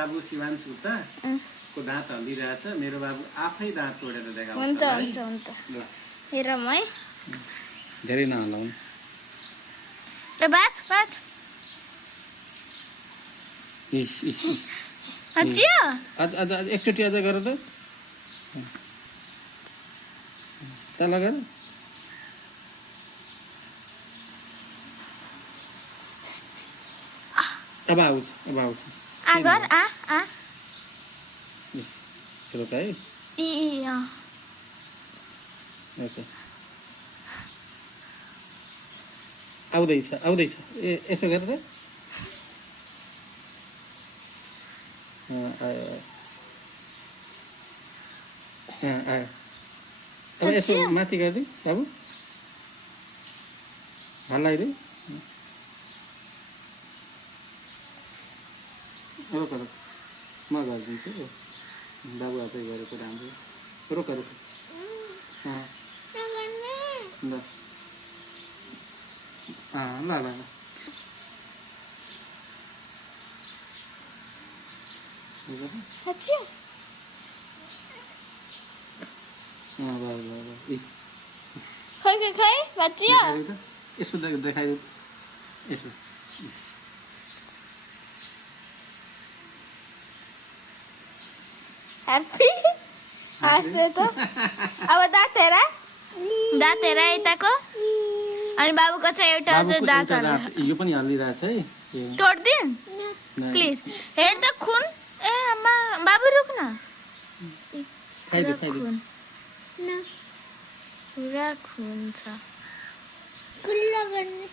बाबु शिवांशु त को दाँत हल्लिरहेछ मेरो बाबु आफै दाँत तोडेर देखाउँछ हुन्छ हुन्छ हुन्छ हेरौँ है धेरै नहलाउनु ल बाज बाज इस इस हचियो आज आज एकचोटि अझ गर त तल गर अब आउँछ आ गर आ रोक है इ ओके आउँदैछ यसो गर त आयो अब यसो माथि गरिदिउँ बाबु हल्लाइदिउँ रोक म गरिदिन्छु बाबु आफै गरेको राम्रो रोक ल ल ल हचियो खै खै खै हचियो यसो देखाइदिउ यसो ह्याप्पी हाँस्यो त अब दाँत हेर यताको अनि बाबुको चाहिँ एउटा अझ दाँत यो पनि हल्लिरहेछ है तोड्दिन् प्लिज हेर त खुन ए आमा बाबु रुक न पुरा खुन छ कुल्ला गर्ने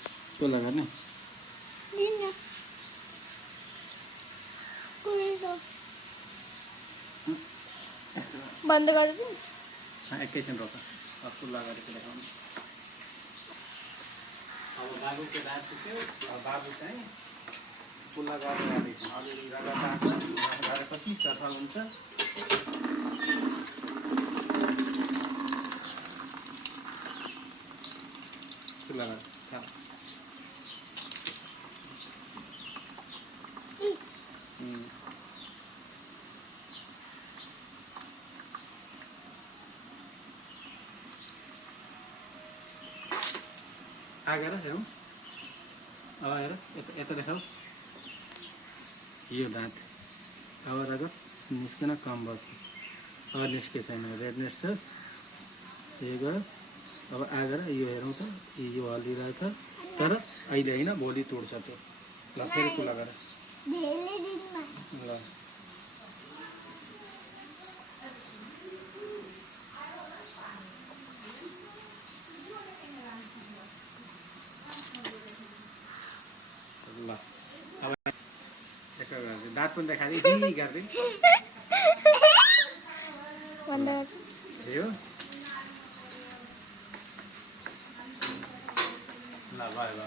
बन्द गर्छु एकैछिन रोक कुल्ला गरेको देखाउनु अब बाबुको दाँत पुग्यो अब बाबु चाहिँ कुल्ला गरेर जाँदैछ अलिअलि गरेर जान्छ गरेपछि सफा हुन्छ कुल्ला गरेर आएर हेरौँ अब हेर यता देखाऊ यो दाँत अब राखेर निस्केन कम भयो अब निस्के छैन रेडनेस छ यो गर अब आएर यो हेरौँ त यो हल्लिरहेछ तर अहिले होइन भोलि तोड्छ त्यो ल फेरि कुला गर ल ल अब यसो गर्दै दाँत पनि देखाइदिए गर्दै यो ल भयो